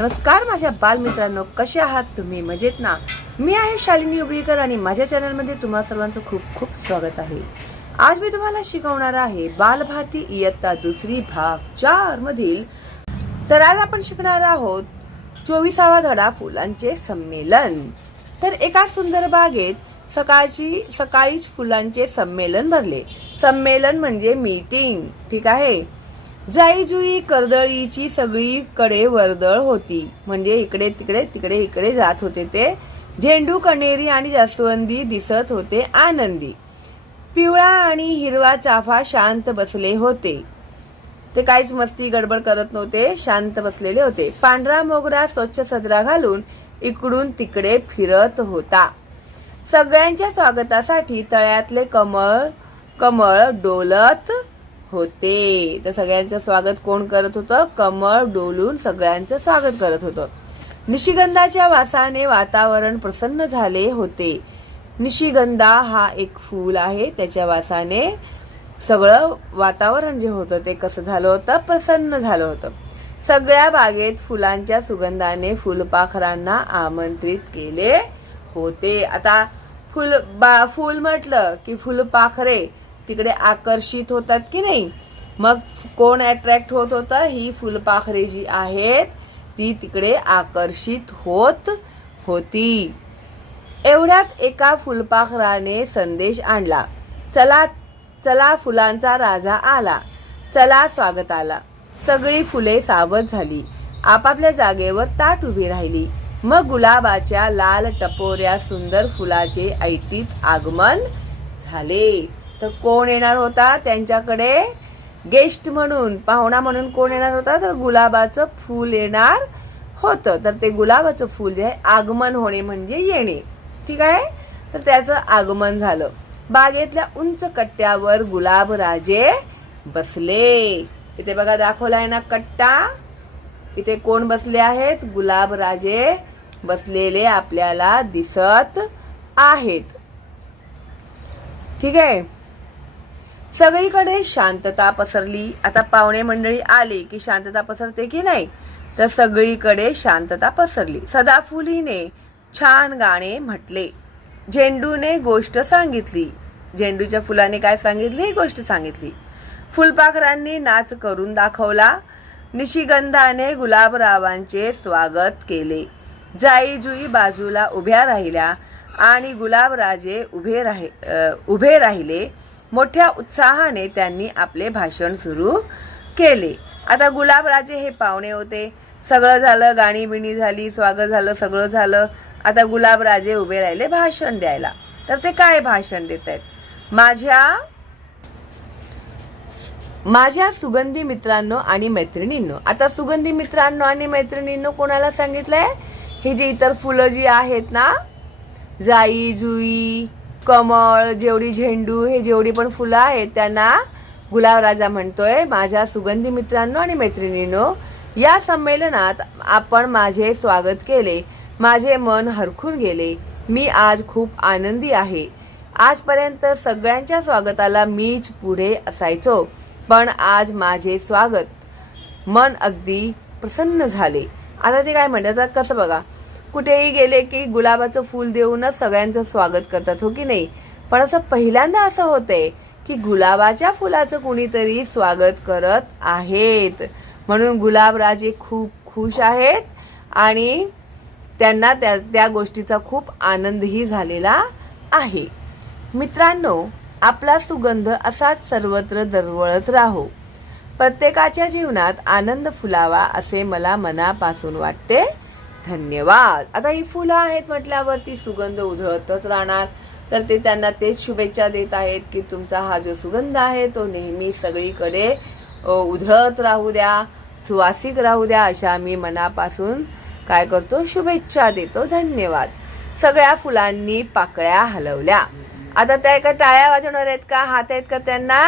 नमस्कार माझ्या बालमित्रांनो कसे आहात तुम्ही? मजेत ना? मी आहे शालिनी उबळीकर आणि माझ्या चॅनलमध्ये तुम्हा सर्वांचं खूप खूप स्वागत आहे. आज मी तुम्हाला शिकवणार आहे बालभारती इयत्ता दुसरी भाग चार मधील तर आज आपण शिकणार आहोत चोवीसावा धडा फुलांचे संमेलन. तर एका सुंदर बागेत सकाळची सकाळीच फुलांचे संमेलन भरले. संमेलन म्हणजे मीटिंग ठीक आहे? जाई जुई कर्दळीची सगळीकडे वर्दळ होती. म्हणजे इकडे तिकडे तिकडे इकडे जात होते ते. झेंडू कणेरी आणि जास्वंदी दिसत होते आनंदी. पिवळा आणि हिरवा चाफा शांत बसले होते. ते काहीच मस्ती गडबड करत नव्हते शांत बसलेले होते. पांढरा मोगरा स्वच्छ सदरा घालून इकडून तिकडे फिरत होता. सगळ्यांच्या स्वागतासाठी तळ्यातले कमळ कमळ डोलत होते. तर सगळ्यांचं स्वागत कोण करत होतं? कमळ डोलून सगळ्यांचं स्वागत करत होतं. निशिगंधाच्या वासाने वातावरण प्रसन्न झाले होते. निशिगंधा हा एक फूल आहे. त्याच्या वासाने सगळं वातावरण जे होतं ते कसं झालं होतं? प्रसन्न झालं होतं. सगळ्या बागेत फुलांच्या सुगंधाने फुलपाखरांना आमंत्रित केले होते. आता फुल बा फुल म्हटलं की फुलपाखरे तिकडे आकर्षित होतात की नाही? मग कोण अट्रॅक्ट होत होतं? ही फुलपाखरे जी आहेत. ती तिकडे आकर्षित होत होती. एवढ्यात एका फुलपाखराने संदेश आणला. चला चला फुलांचा राजा आला. चला स्वागताला सगळी फुले सावध झाली. आपापल्या जागेवर ताट उभी राहिली. मग गुलाबाच्या लाल टपोऱ्या सुंदर फुलाचे ऐटीत आगमन झाले. तर कोण येणार होता? त्यांच्याकडे गेस्ट म्हणून पाहुणा म्हणून कोण येणार होता? तर गुलाबाचं फूल येणार होतं. तर ते गुलाबाचं फूल जे आहे आगमन होणे म्हणजे येणे. ठीक आहे? तर त्याचं आगमन झालं. बागेतल्या उंच कट्ट्यावर गुलाब राजे बसले. इथे बघा दाखवलाय ना कट्टा. इथे कोण बसले आहेत? गुलाब राजे बसलेले आपल्याला दिसत आहेत. ठीक आहे? सगळीकडे शांतता पसरली. आता पाहुणे मंडळी आली की शांतता पसरते की नाही? तर सगळीकडे शांतता पसरली. सदाफुलीने छान गाणे म्हटले. झेंडूने गोष्ट सांगितली. झेंडूच्या फुलाने काय सांगितली? ही गोष्ट सांगितली. फुलपाखरांनी नाच करून दाखवला. निशिगंधाने गुलाबरावांचे स्वागत केले. जाई जुई बाजूला उभ्या राहिल्या आणि गुलाबराजे उभे राहि उभे राहिले. मोठ्या उत्साहाने त्यांनी आपले भाषण सुरू केले. आता गुलाबराजे हे पाहुणे होते. सगळं झालं गाणी बिणी झाली स्वागत झालं सगळं झालं. आता गुलाबराजे उभे राहिले भाषण द्यायला. तर ते काय भाषण देत आहेत? माझ्या माझ्या सुगंधी मित्रांनो आणि मैत्रिणींनो. आता सुगंधी मित्रांनो आणि मैत्रिणींनो कोणाला सांगितलंय? ही जी इतर फुलं जी आहेत ना जाई जुई कमळ जेवढी झेंडू हे जेवढी पण फुलं आहेत त्यांना गुलाबराजा म्हणतोय. माझ्या सुगंधी मित्रांनो आणि मैत्रिणींनो या संमेलनात आपण माझे स्वागत केले. माझे मन हरखून गेले. मी आज खूप आनंदी आहे. आजपर्यंत सगळ्यांच्या स्वागताला मीच पुढे असायचो पण आज माझे स्वागत मन अगदी प्रसन्न झाले. आता ते काय म्हणतात? कसं बघा. कुठेही गेले की गुलाबाचं फूल देऊनच सगळ्यांचं स्वागत करतात हो की नाही? पण असं पहिल्यांदा असं होतंय की गुलाबाच्या फुलाचं कुणीतरी स्वागत करत आहेत. म्हणून गुलाबराजे खूप खुश आहेत आणि त्यांना त्या त्या गोष्टीचा खूप आनंदही झालेला आहे. मित्रांनो आपला सुगंध असाच सर्वत्र दरवळत राहो. प्रत्येकाच्या जीवनात आनंद फुलावा असे मला मनापासून वाटते. धन्यवाद. आता ही फुलं आहेत म्हटल्यावरती सुगंध उधळतच राहणार. तर ते त्यांना तेच शुभेच्छा देत आहेत की तुमचा हा जो सुगंध आहे तो नेहमी सगळीकडे उधळत राहू द्या सुवासिक राहू द्या अशा मी मनापासून काय करतो? शुभेच्छा देतो. धन्यवाद. सगळ्या फुलांनी पाकळ्या हलवल्या. आता त्या एका टाळ्या वाजवणार आहेत का? हात आहेत का त्यांना?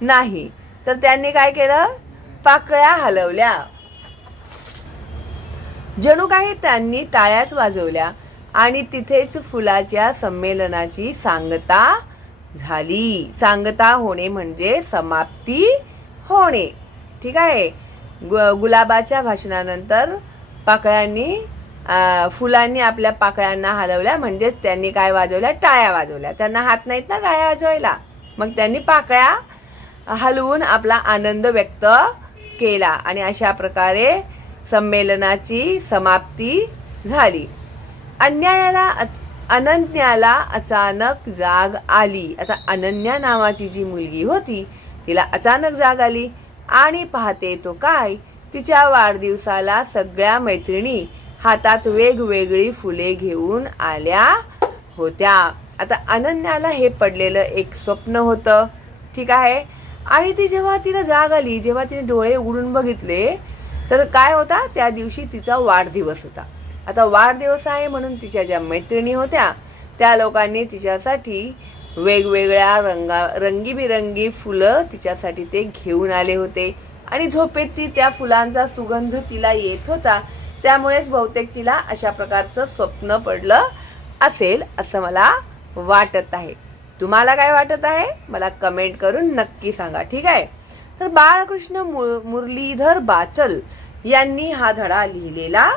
नाही. तर त्यांनी काय केलं? पाकळ्या हलवल्या. जणू काही त्यांनी टाळ्याच वाजवल्या आणि तिथेच फुलाच्या संमेलनाची सांगता झाली. सांगता होणे म्हणजे समाप्ती होणे. ठीक आहे? गु- गुलाबाच्या भाषणानंतर पाकळ्यांनी फुलांनी आपल्या पाकळ्यांना हलवल्या. म्हणजेच त्यांनी काय वाजवल्या? टाळ्या वाजवल्या. त्यांना हात नाहीत ना टाळ्या वाजवायला. मग त्यांनी पाकळ्या हलवून आपला आनंद व्यक्त केला. आणि अशा प्रकारे संमेलनाची समाप्ती झाली. अन्यायाला अच- अनन्याला अचानक जाग आली. आता अनन्या नावाची जी मुलगी होती तिला अचानक जाग आली. आणि पाहते तो काय? तिच्या वाढदिवसाला सगळ्या मैत्रिणी हातात वेगवेगळी फुले घेऊन आल्या होत्या. आता अनन्याला हे पडलेलं एक स्वप्न होतं. ठीक आहे? आणि ती जेव्हा तिला जाग आली जेव्हा तिने डोळे उघडून बघितले तर काय होता? त्या दिवशी तिचा वाढदिवस होता. आता वाढदिवस आहे म्हणून तिच्या ज्या मैत्रिणी होत्या त्या लोकांनी तिच्यासाठी वेगवेगळ्या रंगा रंगीबिरंगी फुलं तिच्यासाठी ते घेऊन आले होते. आणि झोपेत ती त्या फुलांचा सुगंध तिला येत होता. त्यामुळेच बहुतेक तिला अशा प्रकारचं स्वप्न पडलं असेल असं मला वाटत आहे. तुम्हाला काय वाटत आहे? मला कमेंट करून नक्की सांगा. ठीक आहे? तर बाळकृष्ण मु- मुरलीधर बाचल यांनी हा धडा लिहिलेला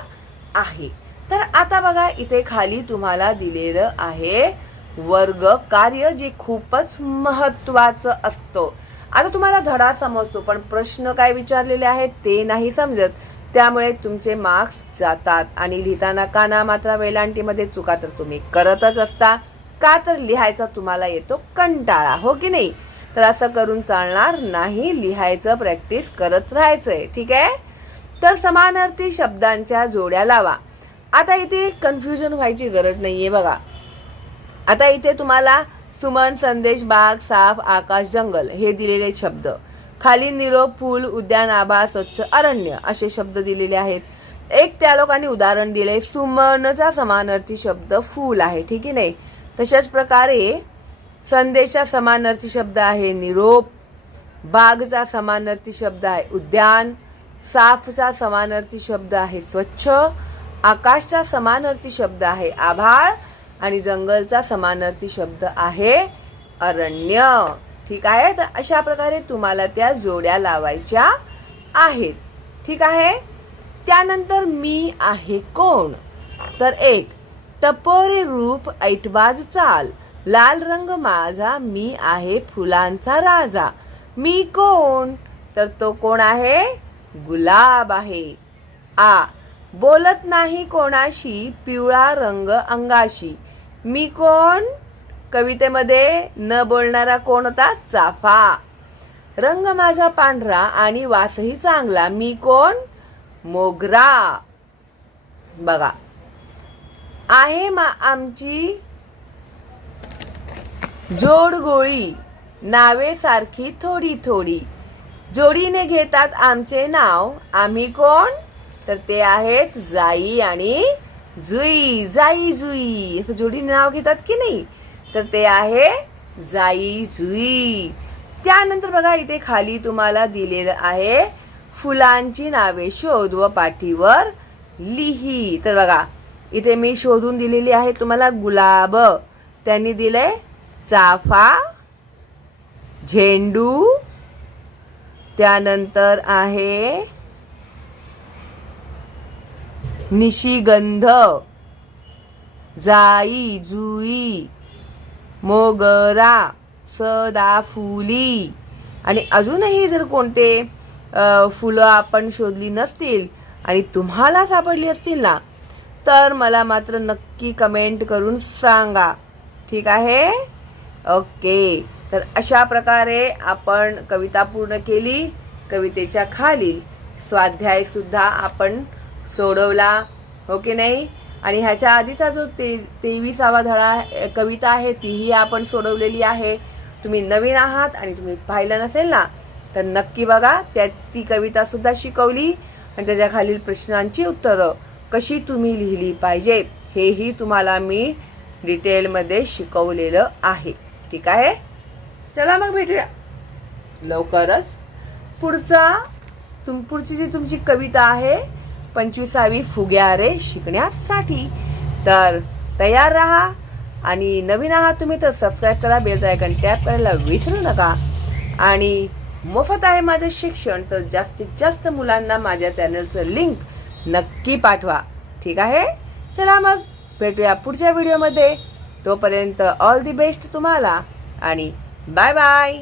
आहे. तर आता बघा इथे खाली तुम्हाला दिलेलं आहे वर्ग कार्य जे खूपच महत्वाचं असतं. आता तुम्हाला धडा समजतो पण प्रश्न काय विचारलेले आहेत ते नाही समजत. त्यामुळे तुमचे मार्क्स जातात आणि लिहिताना काना मात्रा वेलांटीमध्ये चुका तर तुम्ही करतच असता. का तर लिहायचा तुम्हाला येतो कंटाळा हो की नाही? तर असं करून चालणार नाही लिहायचं प्रॅक्टिस करत राहायचंय. ठीक आहे? तर समानार्थी शब्दांच्या जोड्या लावा. आता इथे कन्फ्युजन व्हायची गरज नाहीये बघा. आता इथे तुम्हाला सुमन संदेश बाग साफ आकाश जंगल हे दिलेले शब्द. खाली निरोप फूल उद्यान आभा स्वच्छ अरण्य असे शब्द दिलेले आहेत. एक त्या लोकांनी उदाहरण दिले सुमनचा समानार्थी शब्द फूल आहे. ठीक आहे नाही? तशाच प्रकारे संदेशचा समानार्थी शब्द आहे निरोप. बागचा समानार्थी शब्द आहे उद्यान. साफचा समानार्थी शब्द आहे स्वच्छ. आकाशचा समानार्थी शब्द आहे आभाळ. आणि जंगलचा समानार्थी शब्द आहे अरण्य. ठीक आहे? तर अशा प्रकारे तुम्हाला त्या जोड्या लावायच्या आहेत. ठीक आहे? त्यानंतर मी आहे कोण? तर एक टपोरे रूप ऐटबाज चाल. लाल रंग माझा मी आहे फुलांचा राजा. मी कोण? तर तो कोण आहे? गुलाब आहे. आ. बोलत नाही कोणाशी पिवळा रंग अंगाशी. मी कोण? कवितेमध्ये न बोलणारा कोण होता? चाफा. रंग माझा पांढरा आणि वासही चांगला. मी कोण? मोगरा. बघा. आहे मा आमची जोड गोळी. नावे सारखी थोडी थोडी. जोडीने घेतात आमचे नाव. आम्ही कोण? तर ते आहेत जाई आणि जुई. जाई जुई. असं जोडीने नाव घेतात की नाही? तर ते आहे जाई जुई. त्यानंतर बघा इथे खाली तुम्हाला दिलेलं आहे फुलांची नावे शोध व पाठीवर लिही. तर बघा इथे मी शोधून दिलेली आहे तुम्हाला गुलाब. त्यांनी दिले चाफा झेंडू त्यानंतर आहे निशिगंध जाई जुई मोगरा सदाफुली आणि अजूनही जर कोणते फुलं आपण शोधली नसतील आणि तुम्हाला सापडली असतील ना तर मला मात्र नक्की कमेंट करून सांगा. ठीक आहे? ओके. तर अशा प्रकारे आपण कविता पूर्ण केली कवितेच्या खाली स्वाध्याय सुद्धा आपण सोडवला हो की नाही? आणि ह्याच्या आधीचा जो ते तेवीसावा धडा कविता आहे तीही आपण सोडवलेली आहे. तुम्ही नवीन आहात आणि तुम्ही पाहिलं नसेल ना तर नक्की बघा त्या ती कविता सुद्धा शिकवली आणि त्याच्या खालील प्रश्नांची उत्तरं कशी तुम्ही लिहिली पाहिजेत हेही तुम्हाला मी डिटेलमध्ये शिकवलेलं आहे. ठीक आहे? चला मग भेटूया. लवकरच. पुढचा तुम पुढची जी तुमची कविता आहे पंचवीसावी फुग्यारे शिकण्यासाठी. तर तयार राहा आणि नवीन आहात तुम्ही तर सबस्क्राईब करा बेल आयकन टॅप करायला विसरू नका. आणि मोफत आहे माझं शिक्षण तर जास्तीत जास्त मुलांना माझ्या चॅनलचं लिंक नक्की पाठवा. ठीक आहे? चला मग भेटूया पुढच्या व्हिडिओमध्ये तोपर्यंत ऑल दी बेस्ट तुम्हाला आणि बाय बाय